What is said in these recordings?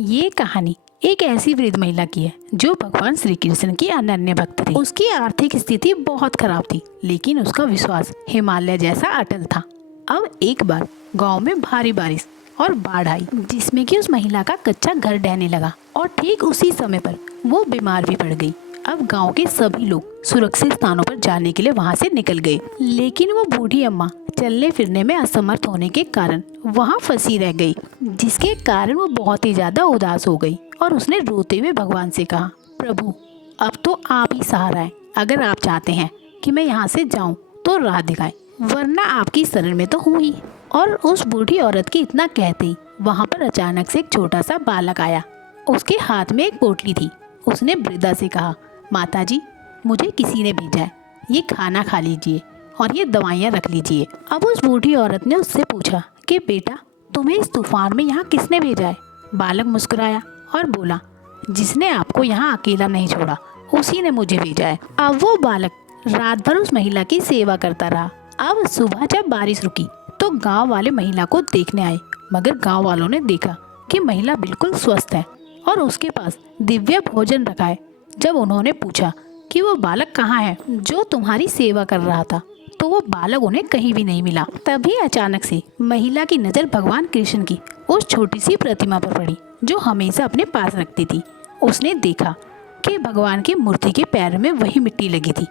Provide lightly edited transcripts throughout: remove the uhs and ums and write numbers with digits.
ये कहानी एक ऐसी वृद्ध महिला की है जो भगवान श्री कृष्ण की अनन्य भक्त थी। उसकी आर्थिक स्थिति बहुत खराब थी, लेकिन उसका विश्वास हिमालय जैसा अटल था। अब एक बार गांव में भारी बारिश और बाढ़ आई, जिसमें कि उस महिला का कच्चा घर ढहने लगा और ठीक उसी समय पर वो बीमार भी पड़ गई। अब गांव के सभी लोग सुरक्षित स्थानों पर जाने के लिए वहां से निकल गए, लेकिन वो बूढ़ी अम्मा चलने फिरने में असमर्थ होने के कारण वहां फंसी रह गई, जिसके कारण वो बहुत ही ज्यादा उदास हो गई और उसने रोते हुए भगवान से कहा, प्रभु अब तो आप ही सहारा है। अगर आप चाहते हैं कि मैं यहाँ से जाऊँ तो राह दिखाएं, वरना आपकी शरण में तो हूँ ही। और उस बूढ़ी औरत की इतना कहते ही वहाँ पर अचानक से एक छोटा सा बालक आया। उसके हाथ में एक पोटली थी। उसने वृद्धा से कहा, माता जी मुझे किसी ने भेजा है, ये खाना खा लीजिए और ये दवाइयाँ रख लीजिए। अब उस बूढ़ी औरत ने उससे पूछा कि बेटा तुम्हें इस तूफान में यहाँ किसने भेजा है? बालक मुस्कुराया और बोला, जिसने आपको यहाँ अकेला नहीं छोड़ा उसी ने मुझे भेजा है। अब वो बालक रात भर उस महिला की सेवा करता रहा। अब सुबह जब बारिश रुकी तो गांव वाले महिला को देखने आए, मगर गांव वालों ने देखा कि महिला बिल्कुल स्वस्थ है और उसके पास दिव्य भोजन रखा है। जब उन्होंने पूछा कि वो बालक कहाँ है जो तुम्हारी सेवा कर रहा था, तो वो बालक उन्हें कहीं भी नहीं मिला। तभी अचानक से महिला की नज़र भगवान कृष्ण की उस छोटी सी प्रतिमा पर पड़ी जो हमेशा अपने पास रखती थी। उसने देखा कि भगवान की मूर्ति के पैर में वही मिट्टी लगी थी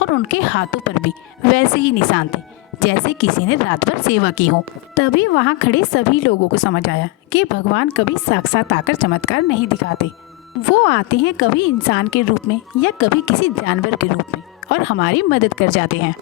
और उनके हाथों पर भी वैसे ही निशान थे जैसे किसी ने रात भर सेवा की हो। तभी वहाँ खड़े सभी लोगों को समझ आया कि भगवान कभी साक्षात आकर चमत्कार नहीं दिखाते, वो आते हैं कभी इंसान के रूप में या कभी किसी जानवर के रूप में और हमारी मदद कर जाते हैं।